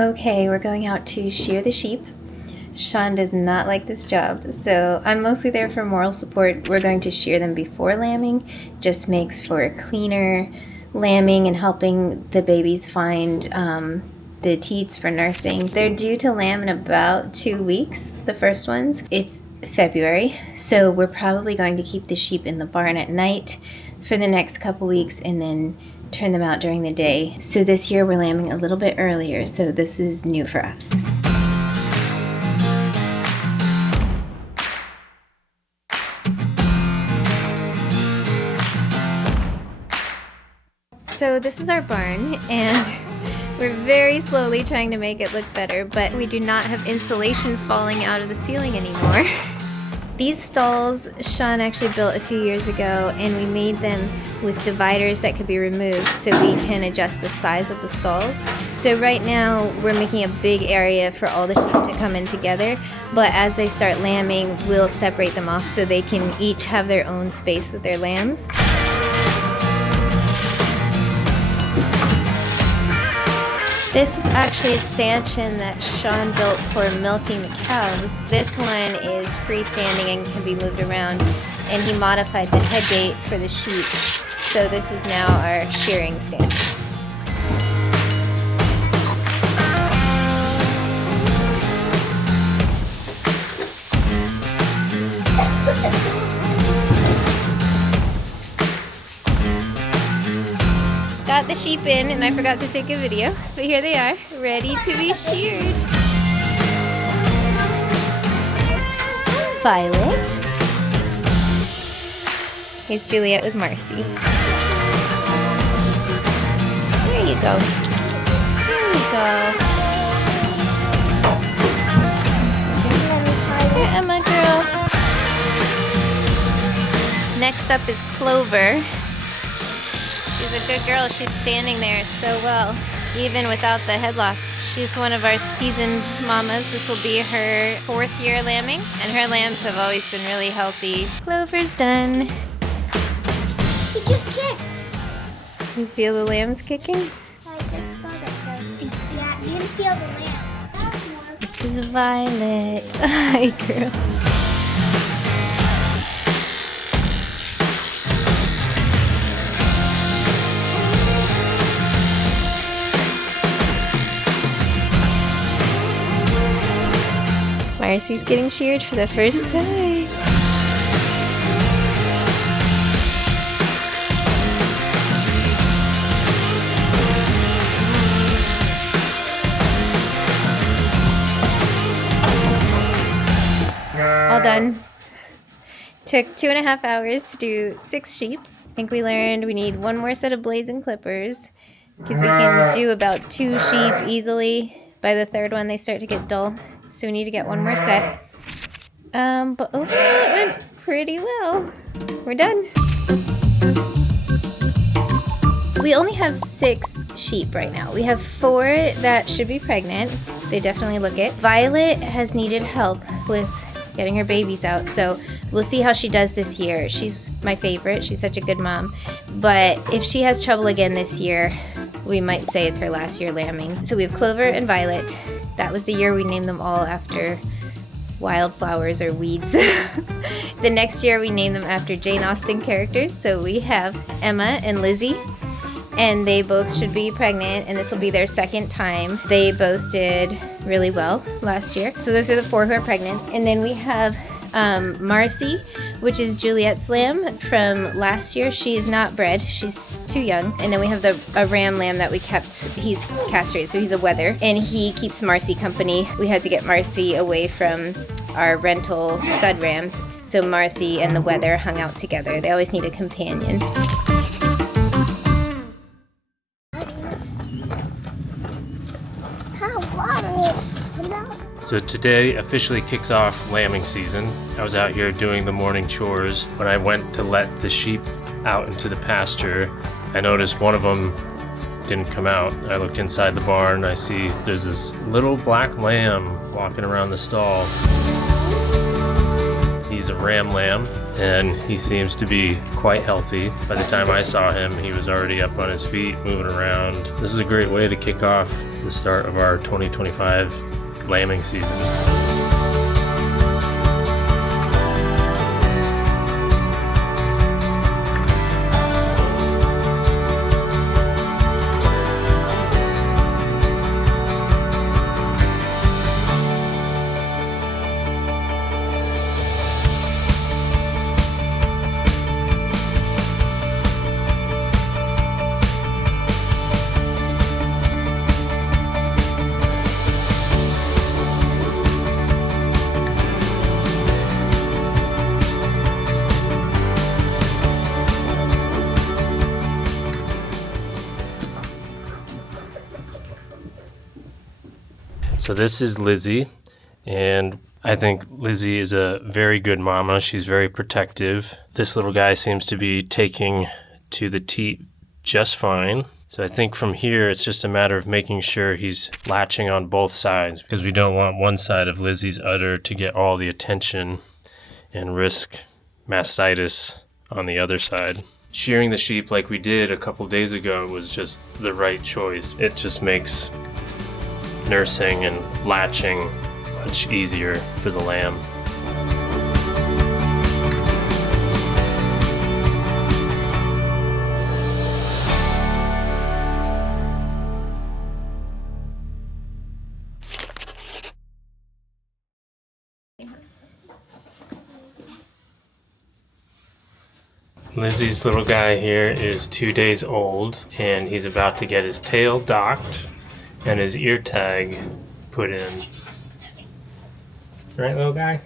Okay, we're going out to shear the sheep. Sean does not like this job, so I'm mostly there for moral support. We're going to shear them before lambing. Just makes for cleaner lambing and helping the babies find the teats for nursing. They're due to lamb in about 2 weeks, the first ones. It's February, so we're probably going to keep the sheep in the barn at night for the next couple weeks and then turn them out during the day. So this year we're lambing a little bit earlier, so this is new for us. So this is our barn, and we're very slowly trying to make it look better, but we do not have insulation falling out of the ceiling anymore. These stalls Sean actually built a few years ago, and we made them with dividers that could be removed so we can adjust the size of the stalls. So right now we're making a big area for all the sheep to come in together, but as they start lambing, we'll separate them off so they can each have their own space with their lambs. This is actually a stanchion that Sean built for milking the cows. This one is freestanding and can be moved around, and he modified the head gate for the sheep. So this is now our shearing stanchion. Got the sheep in, and I forgot to take a video, but here they are, ready to be sheared. Violet. Here's Juliet with Marcy. There you go. There you go. Here, Emma girl. Next up is Clover. She's a good girl. She's standing there so well, even without the headlock. She's one of our seasoned mamas. This will be her 4th year lambing, and her lambs have always been really healthy. Clover's done. He just kicked. You feel the lambs kicking? I just felt it. Yeah, you can feel the lamb. This is Violet. Hi, girl. Marcy's getting sheared for the first time. All done. Took 2.5 hours to do 6 sheep. I think we learned we need 1 more set of blades and clippers because we can do about 2 sheep easily. By the 3rd one, they start to get dull. So we need to get 1 more set. But overall it went pretty well. We're done. We only have 6 sheep right now. We have 4 that should be pregnant. They definitely look it. Violet has needed help with getting her babies out, so we'll see how she does this year. She's my favorite. She's such a good mom. But if she has trouble again this year, we might say it's her last year lambing. So we have Clover and Violet. That was the year we named them all after wildflowers or weeds. The next year we named them after Jane Austen characters. So we have Emma and Lizzie, and they both should be pregnant, and this will be their 2nd time. They both did really well last year. So those are the 4 who are pregnant. And then we have Marcy, which is Juliet's lamb from last year. She is not bred. She's too young. And then we have a ram lamb that we kept. He's castrated, so he's a wether, and he keeps Marcy company. We had to get Marcy away from our rental stud rams, so Marcy and the wether hung out together. They always need a companion. So today officially kicks off lambing season. I was out here doing the morning chores. When I went to let the sheep out into the pasture, I noticed one of them didn't come out. I looked inside the barn. I see there's this little black lamb walking around the stall. He's a ram lamb, and he seems to be quite healthy. By the time I saw him, he was already up on his feet, moving around. This is a great way to kick off the start of our 2025 lambing season. So this is Lizzie, and I think Lizzie is a very good mama. She's very protective. This little guy seems to be taking to the teat just fine. So I think from here, it's just a matter of making sure he's latching on both sides, because we don't want one side of Lizzie's udder to get all the attention and risk mastitis on the other side. Shearing the sheep like we did a couple days ago was just the right choice. It just makes nursing and latching much easier for the lamb. Lizzie's little guy here is 2 days old, and he's about to get his tail docked and his ear tag put in. Right, little guy?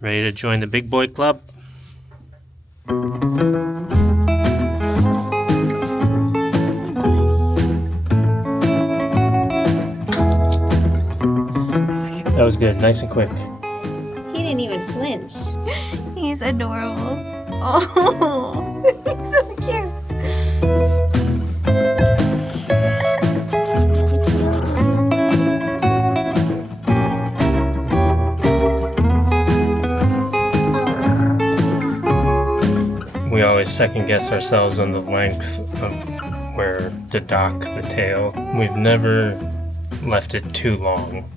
Ready to join the big boy club? That was good, nice and quick. He didn't even flinch. He's adorable. Oh, he's so cute. We always second guess ourselves on the length of where to dock the tail. We've never left it too long.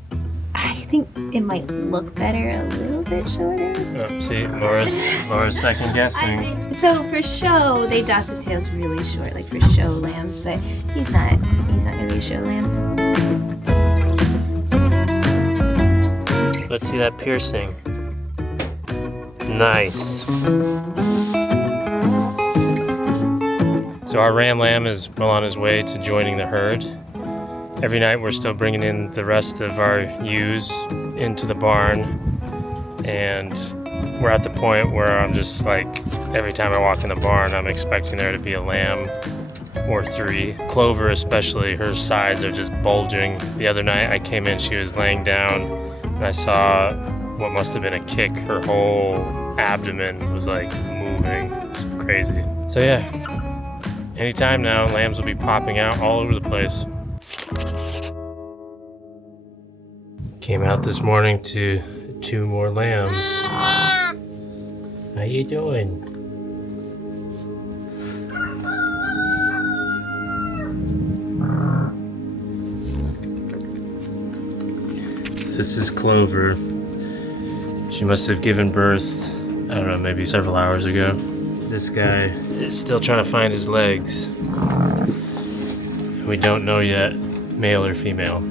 I think it might look better a little bit shorter. Oh, see, Laura's second guessing. So for show, they dock the tails really short, like for show lambs, but he's not gonna be a show lamb. Let's see that piercing. Nice. So our ram lamb is well on his way to joining the herd. Every night we're still bringing in the rest of our ewes into the barn, and we're at the point where I'm just like, every time I walk in the barn, I'm expecting there to be a lamb or 3. Clover especially, her sides are just bulging. The other night I came in, she was laying down, and I saw what must have been a kick. Her whole abdomen was like moving. It's crazy. So yeah, anytime now, lambs will be popping out all over the place. Came out this morning to 2 more lambs. How you doing? This is Clover. She must have given birth, I don't know, maybe several hours ago. This guy is still trying to find his legs. We don't know yet, male or female.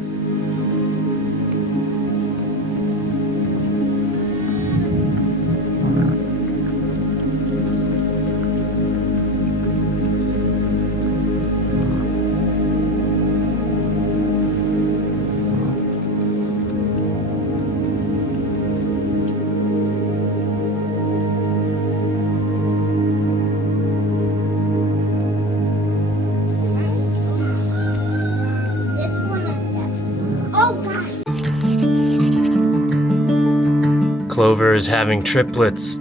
Clover is having triplets.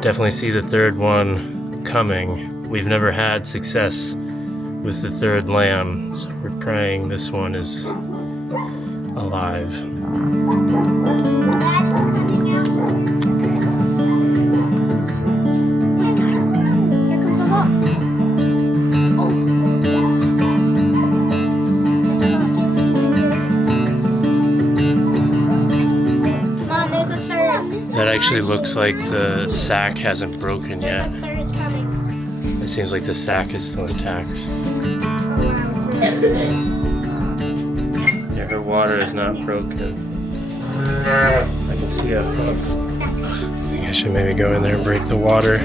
Definitely see the 3rd one coming. We've never had success with the 3rd lamb, so we're praying this one is alive. That actually looks like the sack hasn't broken yet. Third is coming. It seems like the sack is still intact. Yeah, her water is not broken. I can see a hoof. I think I should maybe go in there and break the water.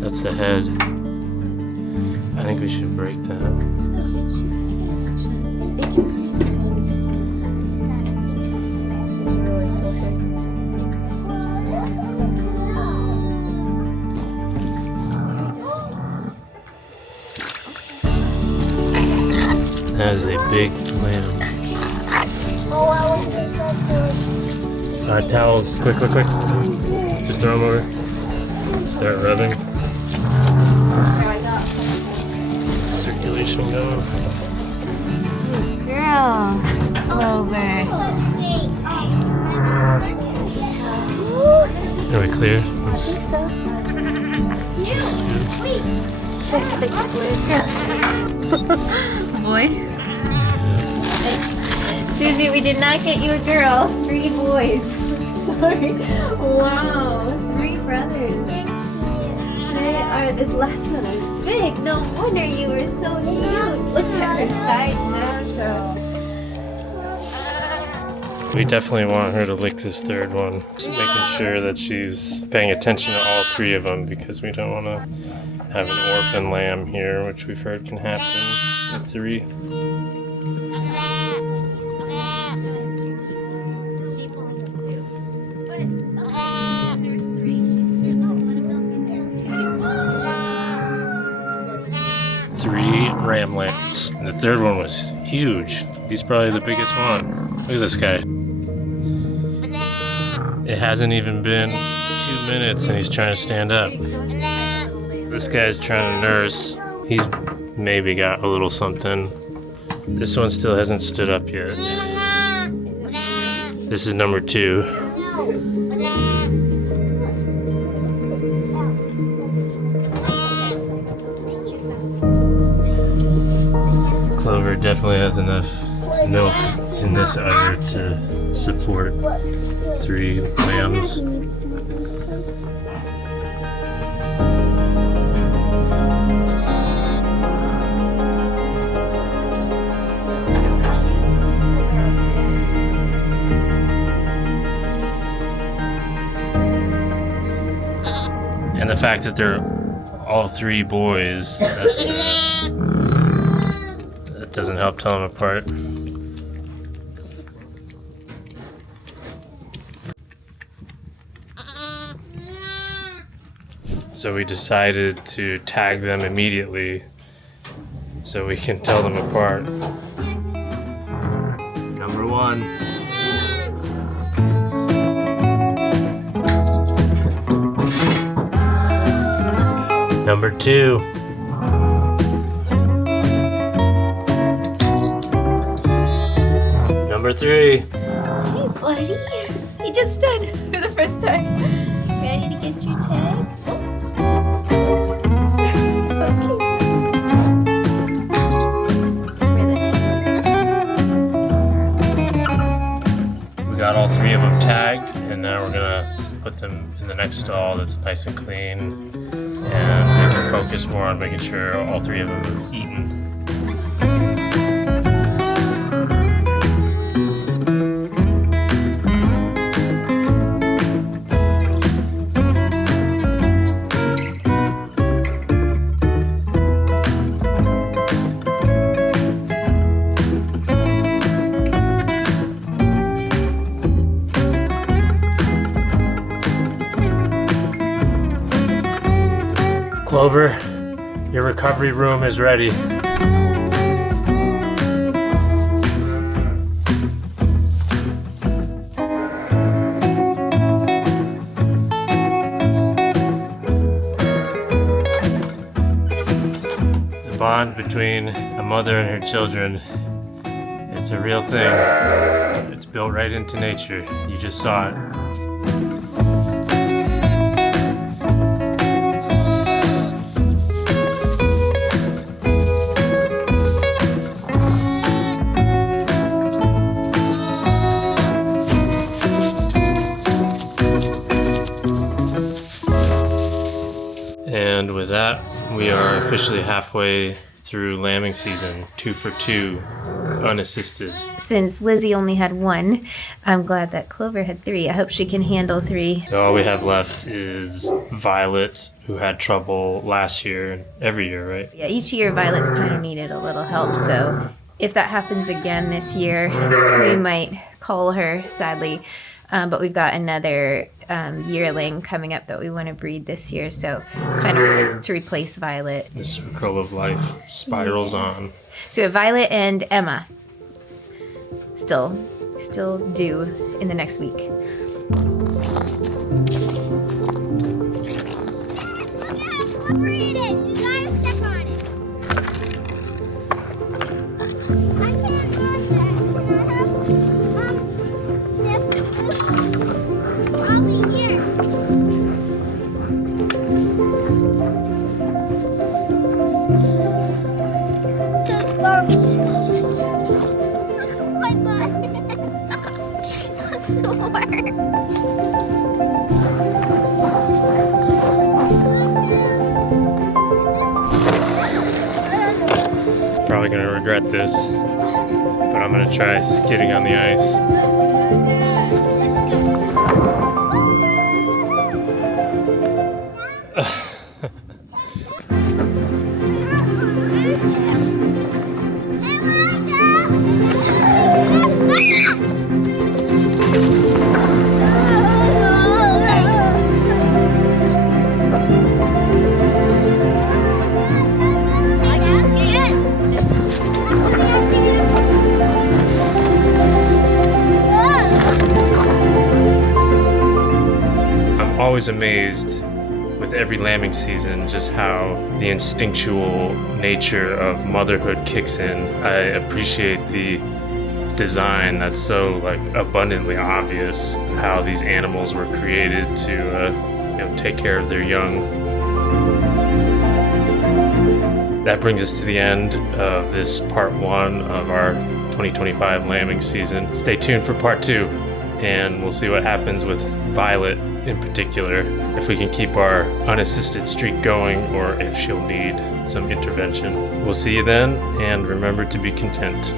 That's the head. I think we should break that. That is a big lamb. Oh, I want to so good. Towels, quick. Just throw them over. Start rubbing. Circulation going. Girl, Clover. Are we clear? I think so. Let's check the girl. Boy. Susie, we did not get you a girl. 3 boys. Sorry. Wow. 3 brothers. They are, this last one is big. No wonder you were so cute. Look at her size now, so. We definitely want her to lick this 3rd one. Just making sure that she's paying attention to all 3 of them because we don't want to have an orphan lamb here, which we've heard can happen with 3. Ram lambs. And the 3rd one was huge. He's probably the biggest one. Look at this guy. It hasn't even been 2 minutes and he's trying to stand up. This guy's trying to nurse. He's maybe got a little something. This one still hasn't stood up yet. This is number 2. Clover definitely has enough milk in this udder to support 3 lambs. And the fact that they're all 3 boys, that doesn't help tell them apart. So we decided to tag them immediately so we can tell them apart. Number 1. Number 2. Number 3. Hey, buddy. He just stood for the first time. Ready to get your tag? We got all 3 of them tagged, and now we're gonna put them in the next stall that's nice and clean, and we can focus more on making sure all 3 of them have eaten. Clover, your recovery room is ready. The bond between a mother and her children, it's a real thing. It's built right into nature. You just saw it. And with that, we are officially halfway through lambing season, 2 for 2, unassisted. Since Lizzie only had 1, I'm glad that Clover had 3. I hope she can handle 3. So all we have left is Violet, who had trouble last year and every year, right? Yeah, each year Violet's kind of needed a little help, so if that happens again this year, we might call her, sadly. But we've got another yearling coming up that we want to breed this year, so kind of to replace Violet. The circle of life spirals on. So we have Violet and Emma still due in the next week. Look at how slippery it is. You gotta step on it. I can't run that. Ollie, here. So bumps. My butt. Sore. Probably gonna regret this, but I'm gonna try skidding on the ice. I'm always amazed with every lambing season just how the instinctual nature of motherhood kicks in. I appreciate the design that's so abundantly obvious, how these animals were created to take care of their young. That brings us to the end of this part 1 of our 2025 lambing season. Stay tuned for part 2, and we'll see what happens with Violet in particular, if we can keep our unassisted streak going or if she'll need some intervention. We'll see you then, and remember to be content.